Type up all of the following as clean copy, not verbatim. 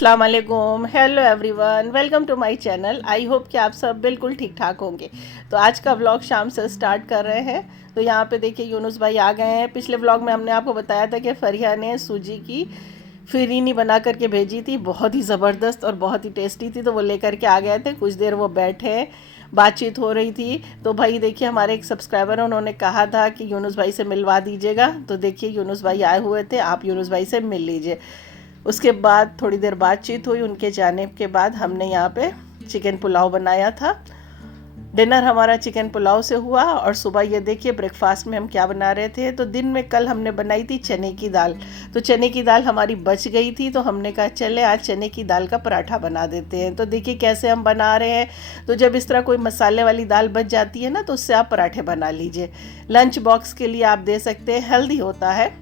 अस्सलाम वालेकुम, hello everyone, welcome to my channel. I hope कि आप सब बिल्कुल ठीक ठाक होंगे। तो आज का व्लॉग शाम से स्टार्ट कर रहे हैं। तो यहाँ पे देखिए यूनुस भाई आ गए हैं। पिछले व्लॉग में हमने आपको बताया था कि फरिया ने सूजी की फिरीनी बना करके भेजी थी, बहुत ही ज़बरदस्त और बहुत ही टेस्टी थी। तो वो लेकर के आ गए थे। कुछ देर वो बैठे, बातचीत हो रही थी। तो भाई देखिए हमारे एक सब्सक्राइबर हैं, उन्होंने कहा था कि यूनुस भाई से मिलवा दीजिएगा। तो देखिए यूनुस भाई आए हुए थे, आप यूनुस भाई से मिल लीजिए। उसके बाद थोड़ी देर बातचीत हुई। उनके जाने के बाद हमने यहाँ पे चिकन पुलाव बनाया था। डिनर हमारा चिकन पुलाव से हुआ। और सुबह ये देखिए ब्रेकफास्ट में हम क्या बना रहे थे। तो दिन में कल हमने बनाई थी चने की दाल। तो चने की दाल हमारी बच गई थी, तो हमने कहा चले आज चने की दाल का पराठा बना देते हैं। तो देखिए कैसे हम बना रहे हैं। तो जब इस तरह कोई मसाले वाली दाल बच जाती है ना, तो उससे आप पराठे बना लीजिए। लंच बॉक्स के लिए आप दे सकते हैं, हेल्दी होता है।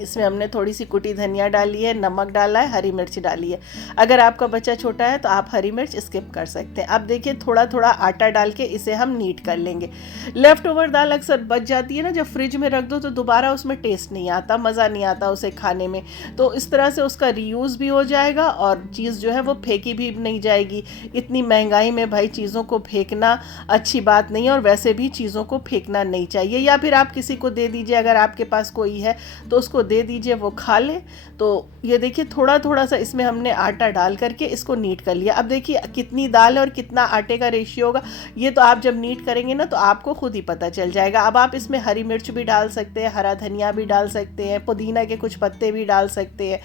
इसमें हमने थोड़ी सी कुटी धनिया डाली है, नमक डाला है, हरी मिर्च डाली है। अगर आपका बच्चा छोटा है तो आप हरी मिर्च स्किप कर सकते हैं। अब देखिए थोड़ा थोड़ा आटा डाल के इसे हम नीट कर लेंगे। लेफ़्ट ओवर दाल अक्सर बच जाती है ना, जब फ्रिज में रख दो तो दोबारा उसमें टेस्ट नहीं आता, मज़ा नहीं आता उसे खाने में। तो इस तरह से उसका रीयूज़ भी हो जाएगा और चीज़ जो है वो फेंकी भी नहीं जाएगी। इतनी महंगाई में भाई चीज़ों को फेंकना अच्छी बात नहीं है, और वैसे भी चीज़ों को फेंकना नहीं चाहिए। या फिर आप किसी को दे दीजिए, अगर आपके पास कोई है तो उसको दे दीजिए, वो खा ले। तो ये देखिए थोड़ा थोड़ा सा इसमें हमने आटा डाल करके इसको नीट कर लिया। अब देखिए कितनी दाल है और कितना आटे का रेशियो होगा, ये तो आप जब नीट करेंगे ना तो आपको खुद ही पता चल जाएगा। अब आप इसमें हरी मिर्च भी डाल सकते हैं, हरा धनिया भी डाल सकते हैं, पुदीना के कुछ पत्ते भी डाल सकते हैं।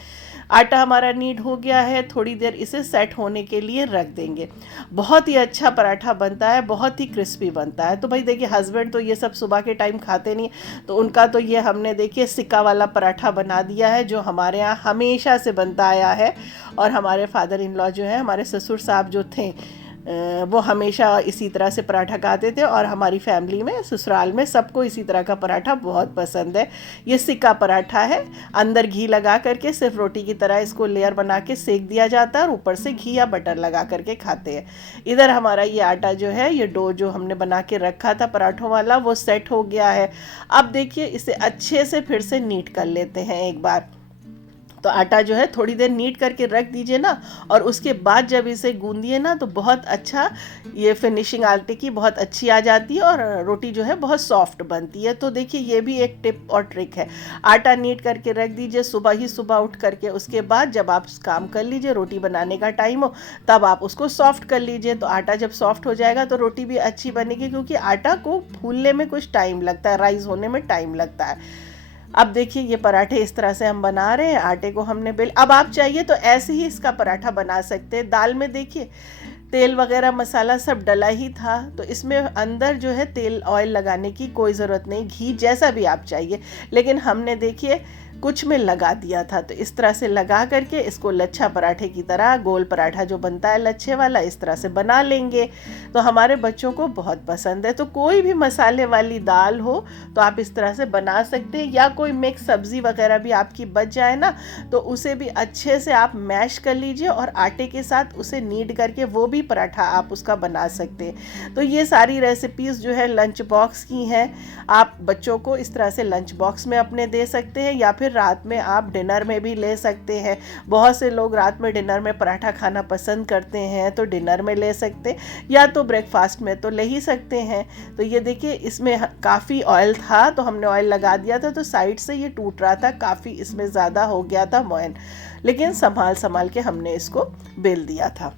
आटा हमारा नीट हो गया है, थोड़ी देर इसे सेट होने के लिए रख देंगे। बहुत ही अच्छा पराठा बनता है, बहुत ही क्रिस्पी बनता है। तो भाई देखिए हस्बैंड तो ये सब सुबह के टाइम खाते नहीं, तो उनका तो ये हमने देखिए सिक्का वाला पराठा बना दिया है, जो हमारे यहाँ हमेशा से बनता आया है। और हमारे फादर इन लॉ जो है, हमारे ससुर साहब जो थे, वो हमेशा इसी तरह से पराठा खाते थे। और हमारी फैमिली में, ससुराल में सबको इसी तरह का पराठा बहुत पसंद है। ये सिक्का पराठा है, अंदर घी लगा करके सिर्फ रोटी की तरह इसको लेयर बना के सेक दिया जाता है और ऊपर से घी या बटर लगा करके खाते हैं। इधर हमारा ये आटा जो है, ये डो जो हमने बना के रखा था पराठों वाला, वो सेट हो गया है। अब देखिए इसे अच्छे से फिर से नीट कर लेते हैं एक बार। तो आटा जो है थोड़ी देर नीट करके रख दीजिए ना, और उसके बाद जब इसे गूंदिए ना तो बहुत अच्छा ये फिनिशिंग आटे की बहुत अच्छी आ जाती है और रोटी जो है बहुत सॉफ्ट बनती है। तो देखिए ये भी एक टिप और ट्रिक है। आटा नीट करके रख दीजिए सुबह ही सुबह उठ करके, उसके बाद जब आप काम कर लीजिए, रोटी बनाने का टाइम हो, तब आप उसको सॉफ्ट कर लीजिए। तो आटा जब सॉफ्ट हो जाएगा तो रोटी भी अच्छी बनेगी, क्योंकि आटा को फूलने में कुछ टाइम लगता है, राइज होने में टाइम लगता है। अब देखिए ये पराठे इस तरह से हम बना रहे हैं। आटे को हमने बेल, अब आप चाहिए तो ऐसे ही इसका पराठा बना सकते हैं। दाल में देखिए तेल वगैरह मसाला सब डला ही था, तो इसमें अंदर जो है तेल ऑयल लगाने की कोई ज़रूरत नहीं, घी जैसा भी आप चाहिए। लेकिन हमने देखिए कुछ में लगा दिया था। तो इस तरह से लगा करके इसको लच्छा पराठे की तरह, गोल पराठा जो बनता है लच्छे वाला, इस तरह से बना लेंगे। तो हमारे बच्चों को बहुत पसंद है। तो कोई भी मसाले वाली दाल हो तो आप इस तरह से बना सकते हैं, या कोई मिक्स सब्ज़ी वगैरह भी आपकी बच जाए ना, तो उसे भी अच्छे से आप मैश कर लीजिए और आटे के साथ उसे नीड करके वो भी पराठा आप उसका बना सकते हैं। तो ये सारी रेसिपीज़ जो है लंच बॉक्स की हैं। आप बच्चों को इस तरह से लंच बॉक्स में अपने दे सकते हैं, या फिर रात में आप डिनर में भी ले सकते हैं। बहुत से लोग रात में डिनर में पराठा खाना पसंद करते हैं, तो डिनर में ले सकते हैं, या तो ब्रेकफास्ट में तो ले ही सकते हैं। तो ये देखिए इसमें काफ़ी ऑयल था, तो हमने ऑयल लगा दिया था, तो साइड से ये टूट रहा था, काफ़ी इसमें ज़्यादा हो गया था मोयन, लेकिन संभाल संभाल के हमने इसको बेल दिया था।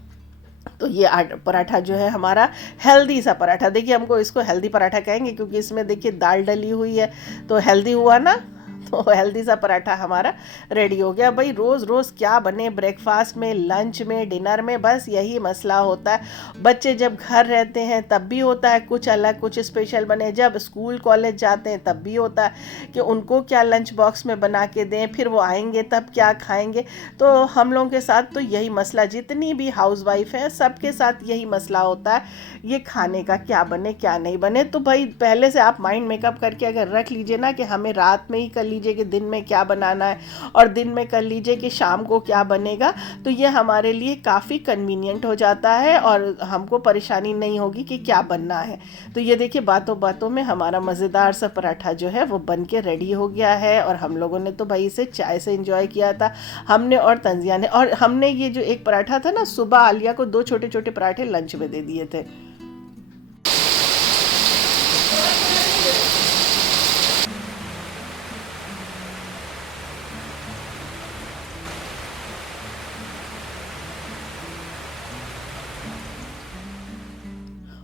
तो ये पराठा जो है हमारा हेल्दी सा पराठा, देखिए हमको इसको हेल्दी पराठा कहेंगे क्योंकि इसमें देखिए दाल डली हुई है, तो हेल्दी हुआ ना। तो हेल्दी सा पराठा हमारा रेडी हो गया। भाई रोज़ रोज़ क्या बने ब्रेकफास्ट में, लंच में, डिनर में, बस यही मसला होता है। बच्चे जब घर रहते हैं तब भी होता है कुछ अलग, कुछ स्पेशल बने। जब स्कूल कॉलेज जाते हैं तब भी होता है कि उनको क्या लंच बॉक्स में बना के दें, फिर वो आएंगे तब क्या खाएंगे। तो हम लोगों के साथ तो यही मसला, जितनी भी हाउसवाइफ है सबके साथ यही मसला होता है, ये खाने का क्या बने क्या नहीं बने। तो भाई पहले से आप माइंड मेकअप करके अगर रख लीजिए ना कि हमें रात में ही कर लीजिए कि दिन में क्या बनाना है और दिन में कर लीजिए कि शाम को क्या बनेगा। तो ये हमारे लिए काफ़ी कन्वीनियंट हो जाता है और हमको परेशानी नहीं होगी कि क्या बनना है। तो ये देखिए बातों बातों में हमारा मज़ेदार सा पराठा जो है वो बन के रेडी हो गया है और हम लोगों ने तो भाई इसे चाय से एंजॉय किया था, हमने और तंजिया ने। और हमने ये जो एक पराठा था ना, सुबह आलिया को 2 छोटे छोटे पराठे लंच में दे दिए थे।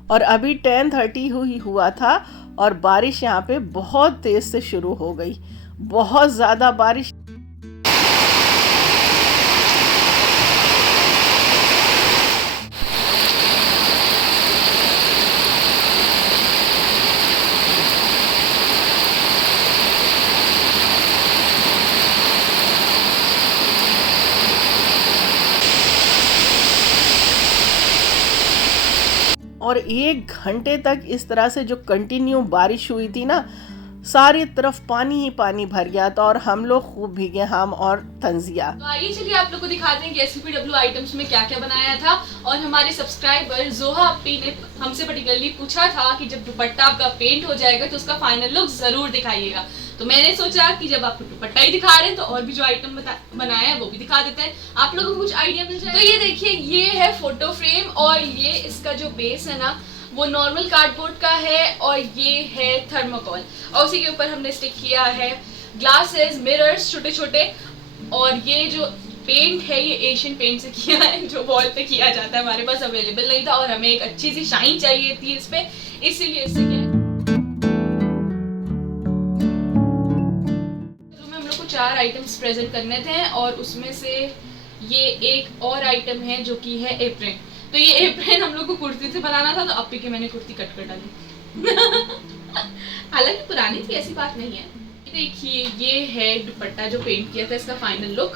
और अभी 10:30 हुआ था और बारिश यहाँ पे बहुत तेज़ से शुरू हो गई, बहुत ज़्यादा बारिश। और 1 घंटे तक इस तरह से जो कंटिन्यू बारिश हुई थी ना, सारी तरफ पानी ही पानी भर गया था और हम लोग खूब भीगे, हम और तंजिया। तो आइए चलिए आप लोग को दिखाते हैं कि SPW आइटम्स में क्या क्या बनाया था। और हमारे सब्सक्राइबर जोहा अपी ने हमसे पर्टिकुलरली पूछा था कि जब दुपट्टा आपका पेंट हो जाएगा तो उसका फाइनल लुक जरूर दिखाइएगा। तो मैंने सोचा कि जब आपको दुपट्टा ही दिखा रहे हैं तो और भी जो आइटम बनाया है वो भी दिखा देते हैं, आप लोगों को कुछ आइडिया मिल जाए। तो ये देखिए, ये है फोटो फ्रेम और ये इसका जो बेस है ना वो नॉर्मल कार्डबोर्ड का है और ये है थर्मोकोल और उसी के ऊपर हमने स्टिक किया है ग्लासेस, मिरर्स छोटे छोटे। और ये जो पेंट है ये एशियन पेंट से किया है, जो वॉल पे किया जाता है, हमारे पास अवेलेबल नहीं था और हमें एक अच्छी सी शाइन चाहिए थी इस पे, इसीलिए इससे किया। तो हम लोग को 4 आइटम्स प्रेजेंट करने थे और उसमें से ये एक और आइटम है जो कि है एप्रन। तो ये एप्रन हम लोग को कुर्ती से बनाना था तो अपी के मैंने कुर्ती कट कर डाली। हालांकि पुरानी थी, ऐसी बात नहीं है। देखिए ये है दुपट्टा जो पेंट किया था, इसका फाइनल लुक।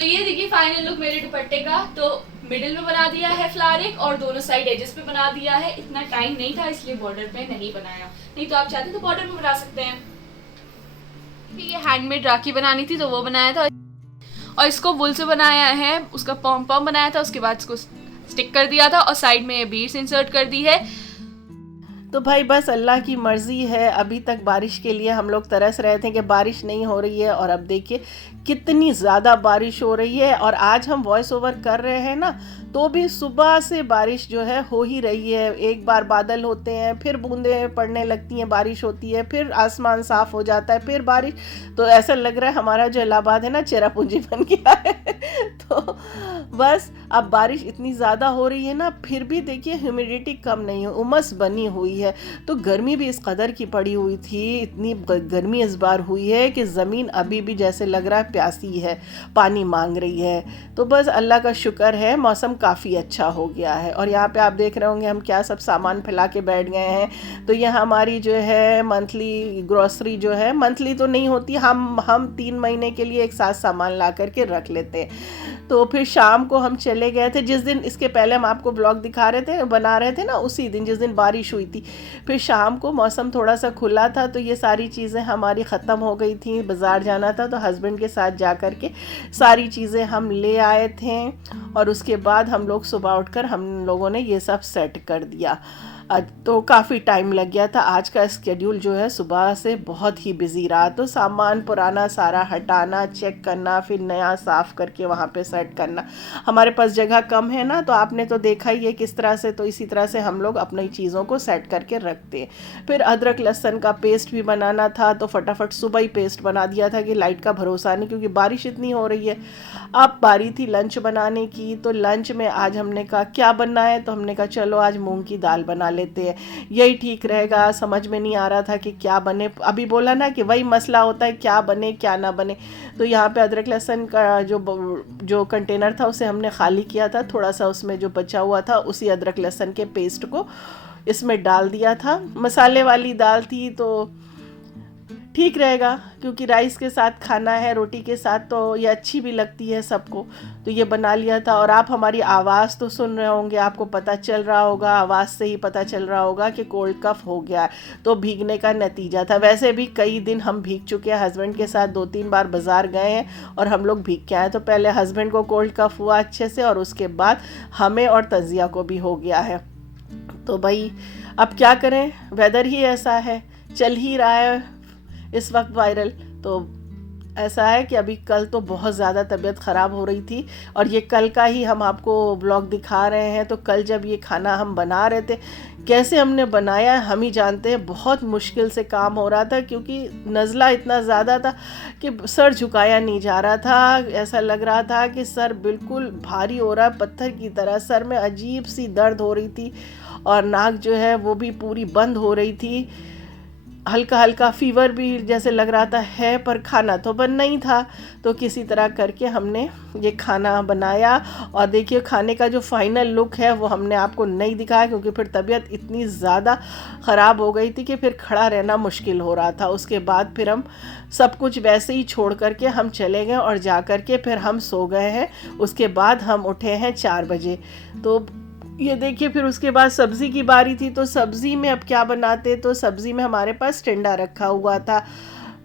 तो ये देखिए फाइनल लुक मेरे दुपट्टे का। तो मिडिल में बना दिया है फ्लारिक और दोनों साइड एजेस पे बना दिया है। इतना टाइम नहीं था इसलिए बॉर्डर पे नहीं बनाया, नहीं तो आप चाहते तो बॉर्डर में बना सकते हैं। ये हैंडमेड राखी बनानी थी तो वो बनाया था और इसको वुल से बनाया है, उसका पॉम पॉम बनाया था, उसके बाद इसको स्टिक कर दिया था और साइड में बीड्स इंसर्ट कर दी है। तो भाई बस अल्लाह की मर्ज़ी है। अभी तक बारिश के लिए हम लोग तरस रहे थे कि बारिश नहीं हो रही है और अब देखिए कितनी ज़्यादा बारिश हो रही है। और आज हम वॉइस ओवर कर रहे हैं ना, तो भी सुबह से बारिश जो है हो ही रही है। एक बार बादल होते हैं, फिर बूंदें पड़ने लगती हैं, बारिश होती है, फिर आसमान साफ़ हो जाता है, फिर बारिश। तो ऐसा लग रहा है हमारा जो इलाहाबाद है ना चेरापूंजी बन गया है। तो बस अब बारिश इतनी ज़्यादा हो रही है ना, फिर भी देखिए ह्यूमिडिटी कम नहीं है, उमस बनी हुई है। तो गर्मी भी इस कदर की पड़ी हुई थी, इतनी गर्मी इस बार हुई है कि ज़मीन अभी भी जैसे लग रहा है प्यासी है, पानी मांग रही है। तो बस अल्लाह का शुक्र है, मौसम काफ़ी अच्छा हो गया है। और यहाँ पे आप देख रहे होंगे हम क्या सब सामान फैला के बैठ गए हैं। तो ये हमारी जो है मंथली ग्रॉसरी जो है, मंथली तो नहीं होती, हम 3 महीने के लिए एक साथ सामान ला करके रख लेते हैं। तो फिर शाम को हम चले गए थे, जिस दिन इसके पहले हम आपको ब्लॉग दिखा रहे थे, बना रहे थे ना, उसी दिन जिस दिन बारिश हुई थी। फिर शाम को मौसम थोड़ा सा खुला था तो ये सारी चीज़ें हमारी ख़त्म हो गई थी, बाज़ार जाना था तो हस्बैंड के साथ जा कर के सारी चीज़ें हम ले आए थे। और उसके बाद हम लोग सुबह उठकर हम लोगों ने ये सब सेट कर दिया। तो काफ़ी टाइम लग गया था। आज का स्केड्यूल जो है सुबह से बहुत ही बिज़ी रहा। तो सामान पुराना सारा हटाना, चेक करना, फिर नया साफ़ करके वहाँ पे सेट करना। हमारे पास जगह कम है ना, तो आपने तो देखा ही है किस तरह से। तो इसी तरह से हम लोग अपनी चीज़ों को सेट करके रखते हैं। फिर अदरक लहसुन का पेस्ट भी बनाना था तो फटाफट सुबह ही पेस्ट बना दिया था कि लाइट का भरोसा नहीं, क्योंकि बारिश इतनी हो रही है। अब बारी थी लंच बनाने की। तो लंच में आज हमने कहा क्या बनना है, तो हमने कहा चलो आज मूंग की दाल बना लेते हैं, यही ठीक रहेगा। समझ में नहीं आ रहा था कि क्या बने। अभी बोला ना कि वही मसला होता है, क्या बने क्या ना बने। तो यहाँ पे अदरक लहसुन का जो कंटेनर था उसे हमने खाली किया था, थोड़ा सा उसमें जो बचा हुआ था उसी अदरक लहसुन के पेस्ट को इसमें डाल दिया था। मसाले वाली दाल थी तो ठीक रहेगा, क्योंकि राइस के साथ खाना है, रोटी के साथ, तो ये अच्छी भी लगती है सबको। तो ये बना लिया था। और आप हमारी आवाज़ तो सुन रहे होंगे, आपको पता चल रहा होगा, आवाज़ से ही पता चल रहा होगा कि कोल्ड कफ हो गया है। तो भीगने का नतीजा था। वैसे भी कई दिन हम भीग चुके हैं, हस्बैंड के साथ 2-3 बार बाज़ार गए हैं और हम लोग भीग के आए। तो पहले हस्बैंड को कोल्ड कफ हुआ अच्छे से, और उसके बाद हमें और तजिया को भी हो गया है। तो भाई अब क्या करें, वेदर ही ऐसा है, चल ही रहा है इस वक्त वायरल। तो ऐसा है कि अभी कल तो बहुत ज़्यादा तबीयत ख़राब हो रही थी, और ये कल का ही हम आपको ब्लॉग दिखा रहे हैं। तो कल जब ये खाना हम बना रहे थे, कैसे हमने बनाया हम ही जानते हैं। बहुत मुश्किल से काम हो रहा था, क्योंकि नज़ला इतना ज़्यादा था कि सर झुकाया नहीं जा रहा था। ऐसा लग रहा था कि सर बिल्कुल भारी हो रहा है, पत्थर की तरह। सर में अजीब सी दर्द हो रही थी, और नाक जो है वो भी पूरी बंद हो रही थी। हल्का हल्का फीवर भी जैसे लग रहा था है, पर खाना तो बनना ही था। तो किसी तरह करके हमने ये खाना बनाया। और देखिए खाने का जो फाइनल लुक है वो हमने आपको नहीं दिखाया, क्योंकि फिर तबीयत इतनी ज़्यादा ख़राब हो गई थी कि फिर खड़ा रहना मुश्किल हो रहा था। उसके बाद फिर हम सब कुछ वैसे ही छोड़ करके हम चले गए, और जा कर के फिर हम सो गए हैं। उसके बाद हम उठे हैं 4 बजे। तो ये देखिए फिर उसके बाद सब्ज़ी की बारी थी। तो सब्ज़ी में अब क्या बनाते, तो सब्ज़ी में हमारे पास टिंडा रखा हुआ था।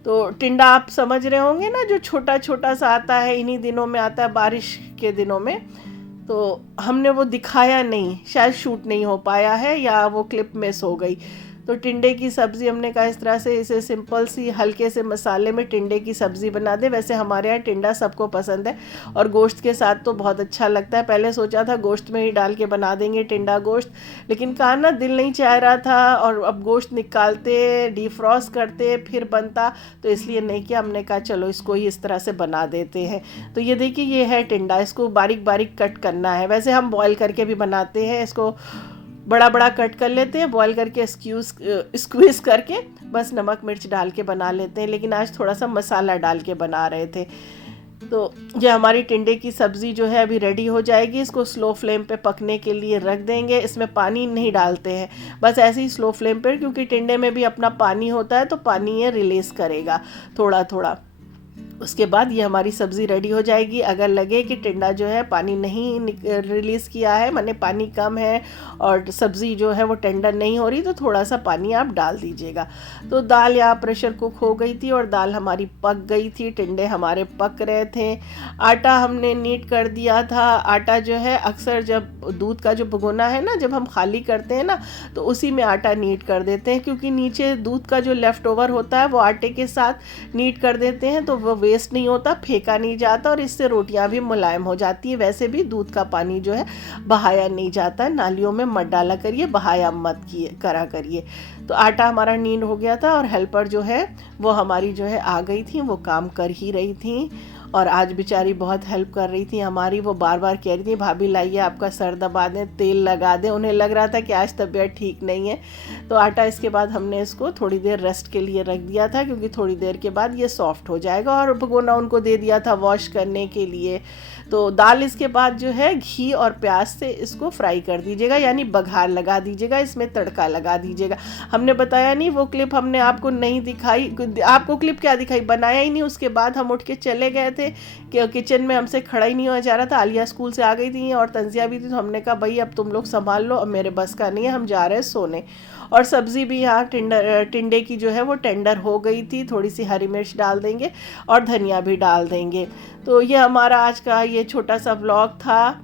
तो टिंडा आप समझ रहे होंगे ना, जो छोटा छोटा सा आता है, इन्हीं दिनों में आता है, बारिश के दिनों में। तो हमने वो दिखाया नहीं, शायद शूट नहीं हो पाया है, या वो क्लिप मिस हो गई। तो टिंडे की सब्ज़ी हमने कहा इस तरह से इसे सिंपल सी हल्के से मसाले में टिंडे की सब्ज़ी बना दे। वैसे हमारे यहाँ टिंडा सबको पसंद है, और गोश्त के साथ तो बहुत अच्छा लगता है। पहले सोचा था गोश्त में ही डाल के बना देंगे टिंडा गोश्त, लेकिन कहा ना दिल नहीं चाह रहा था, और अब गोश्त निकालते डीफ्रॉस्ट करते फिर बनता, तो इसलिए नहीं किया। हमने कहा चलो इसको ही इस तरह से बना देते हैं। तो ये देखिए ये है टिंडा, इसको बारीक बारीक कट करना है। वैसे हम बॉयल करके भी बनाते हैं, इसको बड़ा बड़ा कट कर लेते हैं, बॉयल करके स्क्वीज़ करके बस नमक मिर्च डाल के बना लेते हैं। लेकिन आज थोड़ा सा मसाला डाल के बना रहे थे। तो ये हमारी टिंडे की सब्ज़ी जो है अभी रेडी हो जाएगी। इसको स्लो फ्लेम पे पकने के लिए रख देंगे। इसमें पानी नहीं डालते हैं, बस ऐसे ही स्लो फ्लेम पे, क्योंकि टिंडे में भी अपना पानी होता है, तो पानी ये रिलीज़ करेगा थोड़ा थोड़ा। उसके बाद ये हमारी सब्ज़ी रेडी हो जाएगी। अगर लगे कि टिंडा जो है पानी नहीं रिलीज़ किया है, माने पानी कम है और सब्ज़ी जो है वो टेंडर नहीं हो रही, तो थोड़ा सा पानी आप डाल दीजिएगा। तो दाल यहाँ प्रेशर कुक हो गई थी, और दाल हमारी पक गई थी, टिंडे हमारे पक रहे थे। आटा हमने नीट कर दिया था। आटा जो है अक्सर जब दूध का जो भगोना है ना, जब हम खाली करते हैं ना, तो उसी में आटा नीट कर देते हैं, क्योंकि नीचे दूध का जो लेफ़्ट ओवर होता है वो आटे के साथ नीट कर देते हैं, तो वो वेस्ट नहीं होता, फेंका नहीं जाता, और इससे रोटियां भी मुलायम हो जाती है। वैसे भी दूध का पानी जो है बहाया नहीं जाता, नालियों में मत डाला करिए, बहाया मत करा करिए। तो आटा हमारा नींद हो गया था, और हेल्पर जो है वो हमारी जो है आ गई थी, वो काम कर ही रही थी। और आज बेचारी बहुत हेल्प कर रही थी हमारी। वो बार बार कह रही थी भाभी लाइए आपका सर दबा दें, तेल लगा दें। उन्हें लग रहा था कि आज तबीयत ठीक नहीं है। तो आटा इसके बाद हमने इसको थोड़ी देर रेस्ट के लिए रख दिया था, क्योंकि थोड़ी देर के बाद ये सॉफ्ट हो जाएगा। और भगोना उनको दे दिया था वॉश करने के लिए। तो दाल इसके बाद जो है घी और प्याज से इसको फ्राई कर दीजिएगा, यानी बघार लगा दीजिएगा, इसमें तड़का लगा दीजिएगा। हमने बताया नहीं, वो क्लिप हमने आपको नहीं दिखाई। आपको क्लिप क्या दिखाई, बनाया ही नहीं। उसके बाद हम उठ के चले गए थे कि किचन में हमसे खड़ा ही नहीं हो जा रहा था। आलिया स्कूल से आ गई थी और तंजिया भी थी, तो हमने कहा भाई अब तुम लोग संभाल लो, अब मेरे बस का नहीं है, हम जा रहे हैं सोने। और सब्ज़ी भी यहाँ टिंडे की जो है वो टेंडर हो गई थी। थोड़ी सी हरी मिर्च डाल देंगे और धनिया भी डाल देंगे। तो ये हमारा आज का ये छोटा सा व्लॉग था।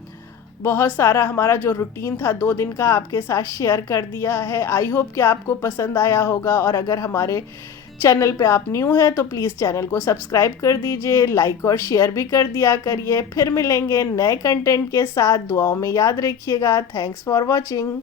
बहुत सारा हमारा जो रूटीन था 2 दिन का आपके साथ शेयर कर दिया है। आई होप कि आपको पसंद आया होगा। और अगर हमारे चैनल पे आप न्यू हैं तो प्लीज़ चैनल को सब्सक्राइब कर दीजिए, लाइक और शेयर भी कर दिया करिए। फिर मिलेंगे नए कंटेंट के साथ। दुआओं में याद रखिएगा। Thanks for watching.